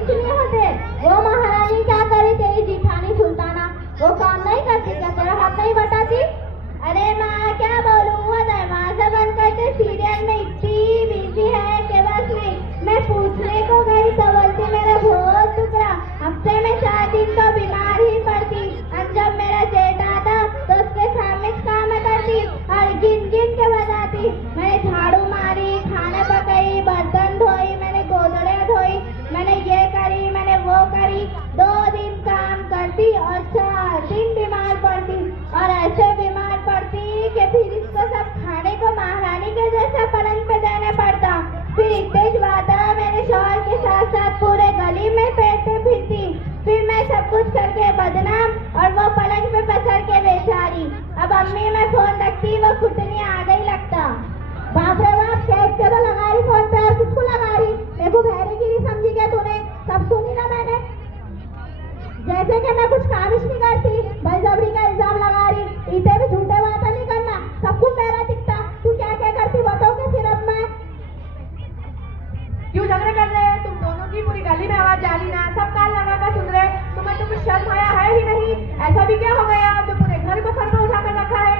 कुछ नहीं होते। वो महारानी क्या करे तेरी जिठानी सुल्ताना, वो काम नहीं करती क्या, तेरा हाथ नहीं बटाती? अरे माँ क्या बोलूँ, वो दरवाजा बंद करके सीरियल में इतनी बिजी है कि बस मैं पूछने को गई तो बोलती मेरा बहुत दुख रहा, हफ्ते में 4 दिन तो बीमार ही पड़ती। और जब मेरा जेठ आता तो उसके सामने काम करती और गिन गिन के बताती। मैंने झाड़ू मारी, खाना पकाई, बर्तन धोई, मैंने गोदड़े धोई, मैंने ये करी, मैंने वो करी। 2 दिन काम करती और 4 दिन बीमार पड़ती, और ऐसे बीमार पड़ती कि फिर इसको सब खाने को महारानी के जैसा पलंग पे देना पड़ता। फिर इतने ज्यादा मेरे शौहर के साथ साथ पूरे गली में फेरते फिरती। फिर मैं सब कुछ करके बदनाम और वो पलंग पे पसर के बेचारी। अब अम्मी मैं फोन रखती, वो कुटनी आ गई लगता। बाप रे बाप, केक के तो लगा रही फोन पे, और किसको लगा रही? मेरे को बहरेगिरी समझी क्या तूने? सब सुनी ना मैंने, जैसे कि मैं कुछ काबिज नहीं करती, बलजबरी का इल्जाम लगा रही। इतने भी झूठे बात नहीं करना, सब कुछ मेरा दिखता। तू क्या क्या करती बताओ कि फिर अब मैं क्यों झगड़े कर रहे हैं तुम दोनों की? पूरी गली में आवाज जा रही ना, सब कान लगा कर सुन रहे। तुम्हें तो कुछ शर्म आया है ही नहीं। ऐसा भी क्या हो गया जो पूरे घर को सर पर उठा कर रखा है?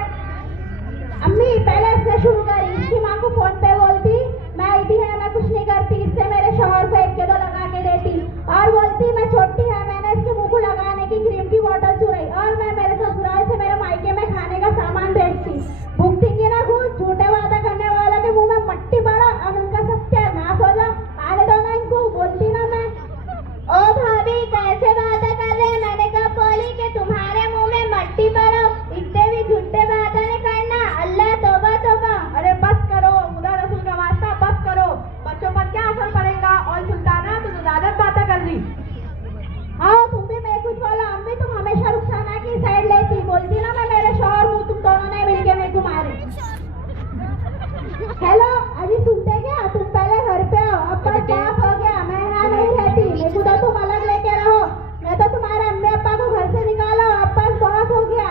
अम्मी पहले इससे शुरू करी, इसकी माँ को फोन पे बोलती मैं आई थी है, मैं कुछ नहीं करती, इससे मेरे शौहर को 1 के 2 लगा के देती, और बोलती मैं छोटी है, मैंने इसके मुंह को लगाने की क्रीम की बोतल चुराई, और मैं मेरे ससुराल से मेरे मायके में खाने का सामान भेजती। भुगतेंगे ना खुद, झूठे वादा करने वाला के मुंह में मट्टी पड़ा और उनका सत्यानाश हो जा। आने दो ना इनको, बोलती ना मैं। ओ भाभी कैसे वादा कर रहे हैं? मैंने कब बोली कि तुम्हारे मुंह में मट्टी पड़ो? इतने भी झूठे वादा नहीं करना, अल्लाह तौबा तौबा। अरे बस करो, खुदा रसूल का वास्ता बस करो। बच्चों पर क्या असर पड़ेगा? और सुल्ताना तू तो ज्यादा बातें कर रही। हाँ तुम भी मैं कुछ बोला, अम्मी तुम हमेशा रुखसाना की साइड लेती, बोलती ना मैं मेरे शौहर हूँ, तुम दोनों ने मिलके मेरे को मारे। हेलो अजी सुनते क्या? तुम पहले घर पे आओ, अब बस बात हो गया, मैं यहाँ नहीं रहती, मेरे को तो तुम अलग लेके रहो। मैं तो तुम्हारे अम्मी अप्पा को घर से निकालो, अब बस बहुत हो गया।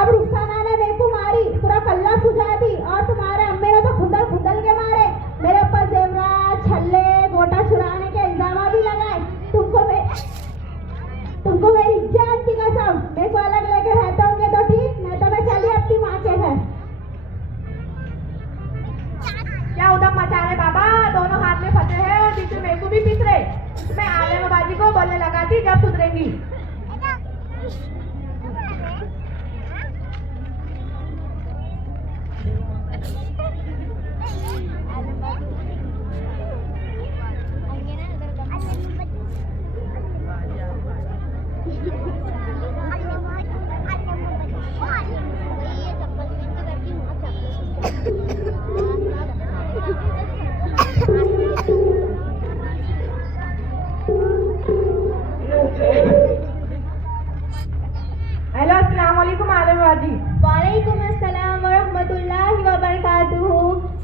अब रुखसाना ने मेरे को मारी, पूरा कल्ला सुझा दी, और तुम्हारे अम्मी ने तो खुदल खुदल के मारे, मेरे ऊपर जेवरात, छल्ले, गोटा चुराने के इल्जाम भी लगाए। तुमको मेरी जान की कसम, मेरे को अलग लेके रहते होंगे तो ठीक, नहीं तो मैं चली अपनी माँ के घर। क्या उदम मचा रहे बाबा? दोनों हाथ में फंसे हैं और बीच में मेरे को भी पीस रहे। मैं आलम बाजी को बोलने लगा थी जब सुधरेंगी। हेलो अस्सलाम वालेकुम आलम बाजी। वालेकुम अस्सलाम वरहमतुल्लाहि वबरकातुहू।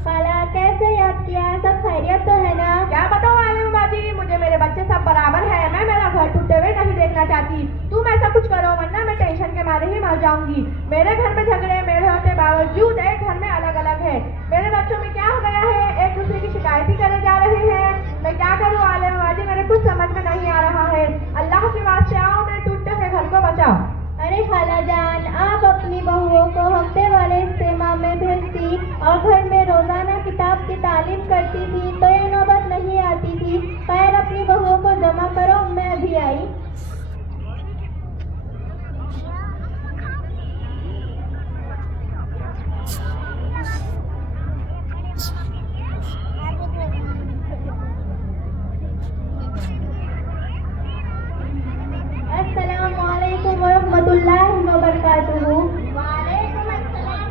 खाला कैसे याद किया? सब खैरियत तो है ना? क्या बताओ आलम बाजी, मुझे मेरे बच्चे सब बराबर है, मैं मेरा घर टूटे हुए नहीं देखना चाहती। तुम ऐसा कुछ करो वरना मैं टेंशन के मारे ही मर जाऊंगी। मेरे घर में झगड़े मेरे होते बावजूद एक घर में अलग अलग है। मेरे बच्चों में क्या हो गया है? एक दूसरे की शिकायत ही करे जा रहे हैं। मैं क्या करूँ आलम बाजी, मेरे कुछ समझ में नहीं आ रहा है। अल्लाह के वास्ते आओ, मेरे टूटते हुए घर को बचाओ। अरे खाला जान, आप अपनी बहुओं को हफ्ते वाले इज्तिमा में भेजती और घर में रोजाना किताब की तालीम करती थी तो ये नौबत नहीं आती थी। खैर अपनी बहुओं को जमा करो, मैं अभी आई। अस्सलामुअलैकुम वरहमतुल्लाहि वबरकातुहू। वालेकुम अस्सलाम।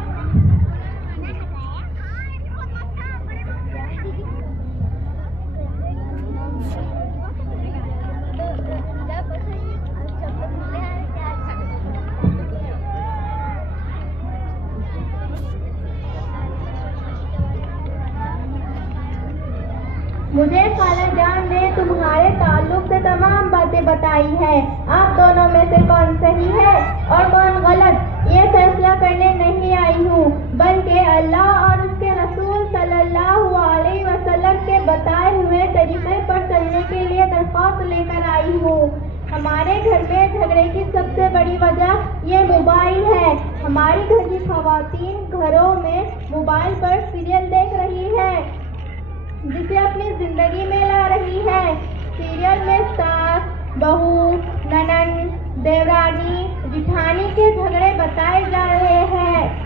मुझे खाला जान ने तुम्हारे ताल्लुक से तमाम बातें बताई है। आप दोनों में से कौन सही है और कौन गलत, ये फैसला करने नहीं आई हूँ, बल्कि अल्लाह और उसके रसूल सल्लल्लाहु अलैहि वसल्लम के बताए हुए तरीके पर चलने के लिए दरख्वास्त औकात लेकर आई हूँ। हमारे घर में झगड़े की सबसे बड़ी वजह ये मोबाइल है। हमारी घर की खवातीन घरों में मोबाइल पर सीरियल देख रही है, जिसे अपनी जिंदगी में ला रही है। सीरियल में सास, बहू, ननंद, देवरानी, जिठानी के झगड़े बताए जा रहे हैं,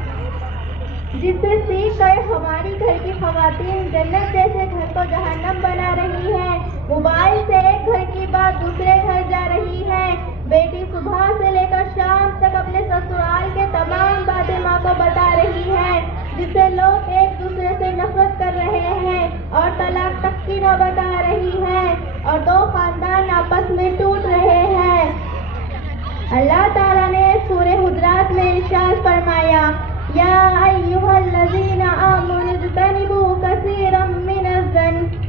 जिससे सीख कर हमारी घर की खवातीन जन्नत जैसे घर को जहन्नम बना रही है। मोबाइल से एक घर की बात दूसरे घर जा रही है। बेटी सुबह से लेकर शाम तक अपने ससुराल के तमाम बातें माँ को बता रही है, जिससे लोग एक दूसरे से नफरत कर रहे हैं और तलाक तक की नौबत आ रही है और दो खानदान आपस में टूट रहे हैं। अल्लाह ताला ने सूरह हुजरात में इरशाद फरमाया, या अय्युहल्लज़ीना आमनू इज्तनिबू कसीरम मिनज़्ज़न्न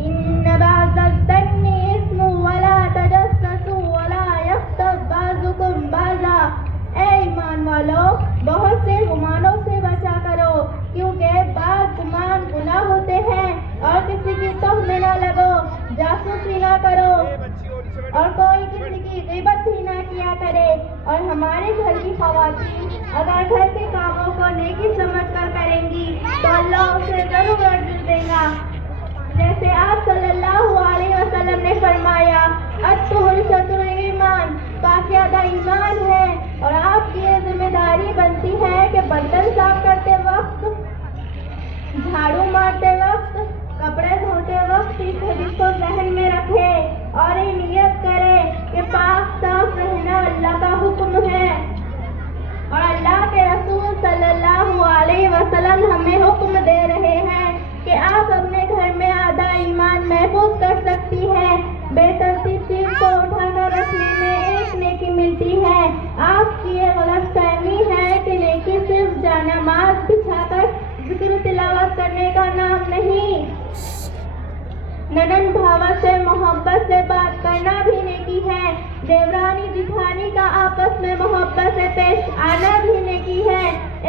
इन्न बअज़-ज़न्नि इस्मुन वला तजस्ससू वला यग़्तब बअज़ुकुम बअज़ा। ऐ ईमान वालों, बहुत से गुमानों से बचा करो, क्योंकि बाद गुमान गुनाह होते हैं। और किसी की तोहमत न लगो, जासूसी न करो और कोई किसी की ग़ीबत भी न किया करे। और हमारे घर की खवातीन अगर घर के कामों को नेकी समझकर करेंगी तो अल्लाह उसे जरूर अजर देगा। जैसे आप सल्लल्लाहु अलैहि वसल्लम ने फरमाया, अत्तुहुर शत्रुल ईमान, पाकियादा ईमान है। और आपकी ये जिम्मेदारी बनती है कि बर्तन साफ करते वक्त, झाड़ू मारते वक्त, कपड़े धोते वक्त इस हदीस को ज़हन में रखे और ये नियत करे कि पाक साफ रहना अल्लाह का हुक्म है। और अल्लाह के रसूल सल्लल्लाहु अलैहि वसल्लम हमें हुक्म दे रहे हैं कि आप अपने घर में आधा ईमान महफूज कर सकती है। बेतरतीब चीज को उठाकर रखने में एक नेकी मिलती है। आपकी ये गलतफहमी है कि नेकी सिर्फ जानमाज बिछाकर जिक्र तिलावत करने का नाम नहीं। ननन भावा से मोहब्बत से बात करना भी नेकी है। देवरानी जिठानी का आपस में मोहब्बत से पेश आना भी नेकी है।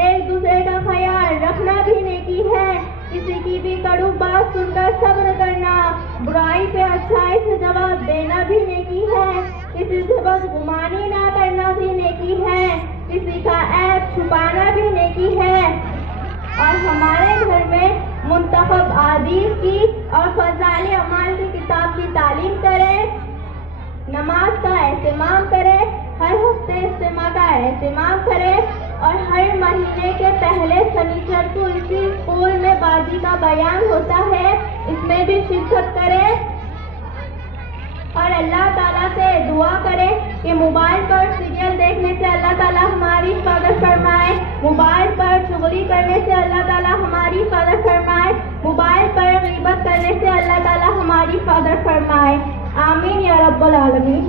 एक दूसरे का ख्याल रखना भी नेकी है। किसी की भी कड़ू बात सुनकर सब्र करना, बुराई पे अच्छाई से जवाब देना भी नेकी है। किसी से बदगुमानी ना करना भी नेकी है। किसी का ऐब छुपाना भी नेकी है। और हमारे घर में मुंतखब आदीस की और फज़ाइल अमाल की किताब की तालीम करें, नमाज का एहतमाम करें, हर हफ्ते इज्तिमा का एहतमाम करें और हर महीने के पहले शनिचर को इसी स्कूल में बाजी का बयान होता है, इसमें भी शिरकत करें। और अल्लाह ताला से दुआ करें कि मोबाइल पर सीरियल देखने से अल्लाह ताला हमारी हिफाजत फरमाए, मोबाइल पर चुगली करने से अल्लाह ताला हमारी हिफाजत फरमाए, मोबाइल पर गीबत करने से अल्लाह ताला हमारी हिफाजत फरमाए। आमीन या रब्बल आलमीन।